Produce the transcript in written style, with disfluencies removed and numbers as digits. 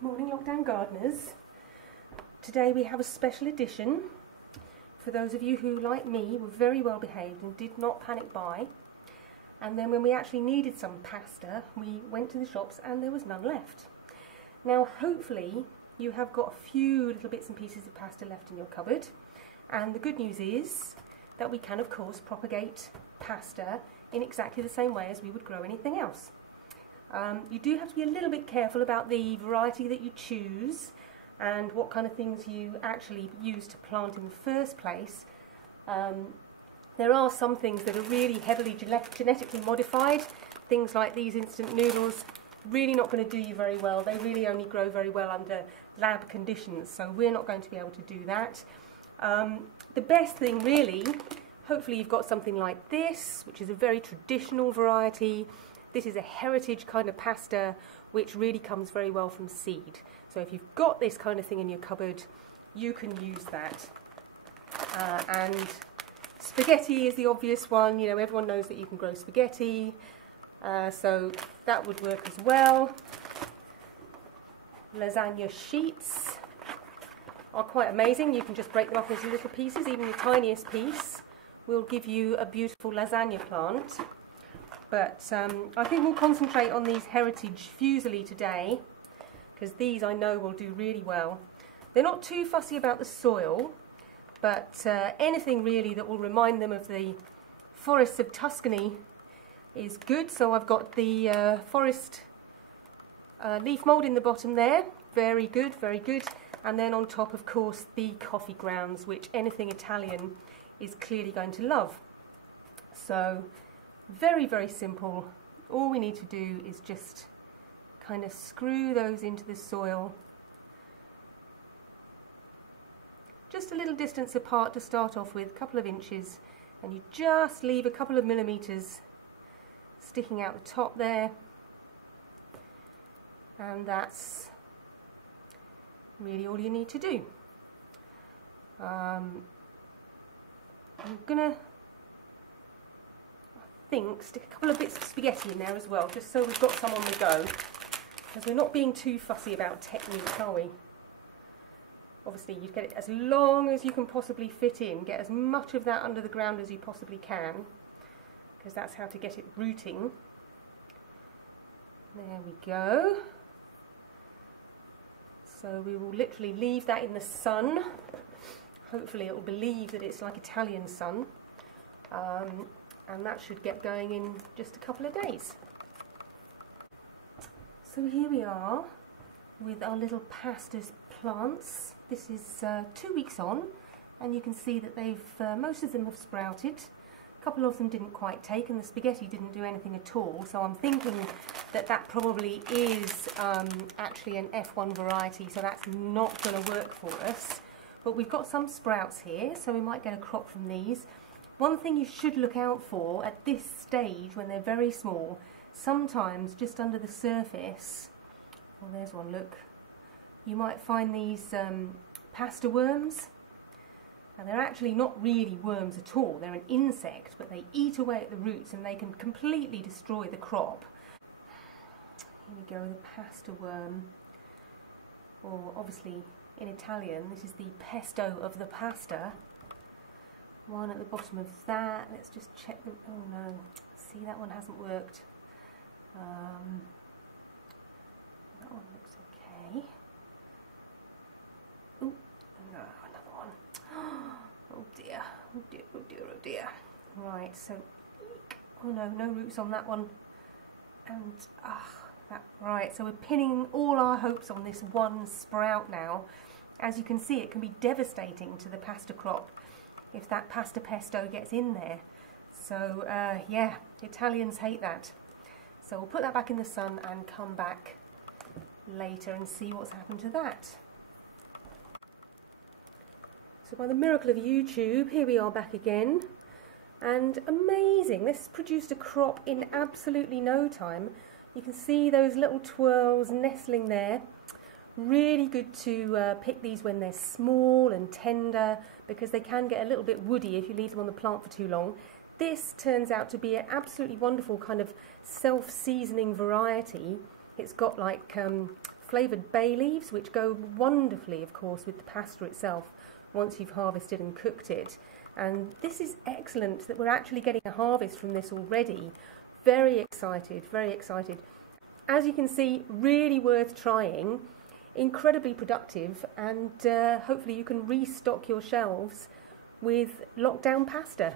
Morning lockdown gardeners. Today we have a special edition for those of you who, like me, were very well behaved and did not panic buy. And then when we actually needed some pasta, we went to the shops and there was none left. Now hopefully you have got a few little bits and pieces of pasta left in your cupboard, and the good news is that we can of course propagate pasta in exactly the same way as we would grow anything else. You do have to be a little bit careful about the variety that you choose and what kind of things you actually use to plant in the first place. There are some things that are really heavily genetically modified. Things like these instant noodles, really not going to do you very well. They really only grow very well under lab conditions, so we're not going to be able to do that. The best thing really, hopefully you've got something like this, which is a very traditional variety. This is a heritage kind of pasta which really comes very well from seed. So if you've got this kind of thing in your cupboard, you can use that. And spaghetti is the obvious one. You know, everyone knows that you can grow spaghetti, so that would work as well. Lasagna sheets are quite amazing. You can just break them up into little pieces. Even the tiniest piece will give you a beautiful lasagna plant. But I think we'll concentrate on these heritage fusili today, because these I know will do really well. They're not too fussy about the soil, but anything really that will remind them of the forests of Tuscany is good. So I've got the forest leaf mould in the bottom there, very good, very good. And then on top, of course, the coffee grounds, which anything Italian is clearly going to love. So very, very simple. All we need to do is just kind of screw those into the soil. Just a little distance apart to start off with, a couple of inches, and you just leave a couple of millimeters sticking out the top there. And that's really all you need to do. I'm gonna stick a couple of bits of spaghetti in there as well, just so we've got some on the go, because we're not being too fussy about technique, are we? Obviously you get it as long as you can possibly fit in, get as much of that under the ground as you possibly can, because that's how to get it rooting. There we go. So we will literally leave that in the sun. Hopefully it will believe that it's like Italian sun. And that should get going in just a couple of days. So here we are with our little pasta plants. This is 2 weeks on, and you can see that they've most of them have sprouted. A couple of them didn't quite take, and the spaghetti didn't do anything at all. So I'm thinking that that probably is actually an F1 variety, so that's not going to work for us. But we've got some sprouts here, so we might get a crop from these. One thing you should look out for at this stage when they're very small, sometimes just under the surface, well there's one, look, you might find these pasta worms. And they're actually not really worms at all, they're an insect, but they eat away at the roots and they can completely destroy the crop. Here we go with a pasta worm, or obviously in Italian this is the pesto of the pasta. One at the bottom of that. Let's just check them. Oh no, see, that one hasn't worked. That one looks okay. Oh no, another one. Oh dear, oh dear, oh dear, oh dear. Right, so, oh no, no roots on that one. And, right, so we're pinning all our hopes on this one sprout now. As you can see, it can be devastating to the pasta crop if that pasta pesto gets in there. So yeah, Italians hate that. So we'll put that back in the sun and come back later and see what's happened to that. So by the miracle of YouTube, here we are back again, and amazing, this produced a crop in absolutely no time. You can see those little twirls nestling there. Really good to pick these when they're small and tender, because they can get a little bit woody if you leave them on the plant for too long. This turns out to be an absolutely wonderful kind of self-seasoning variety. It's got like flavoured bay leaves, which go wonderfully, of course, with the pasta itself once you've harvested and cooked it. And this is excellent that we're actually getting a harvest from this already. Very excited, very excited. As you can see, really worth trying, incredibly productive, and hopefully you can restock your shelves with lockdown pasta.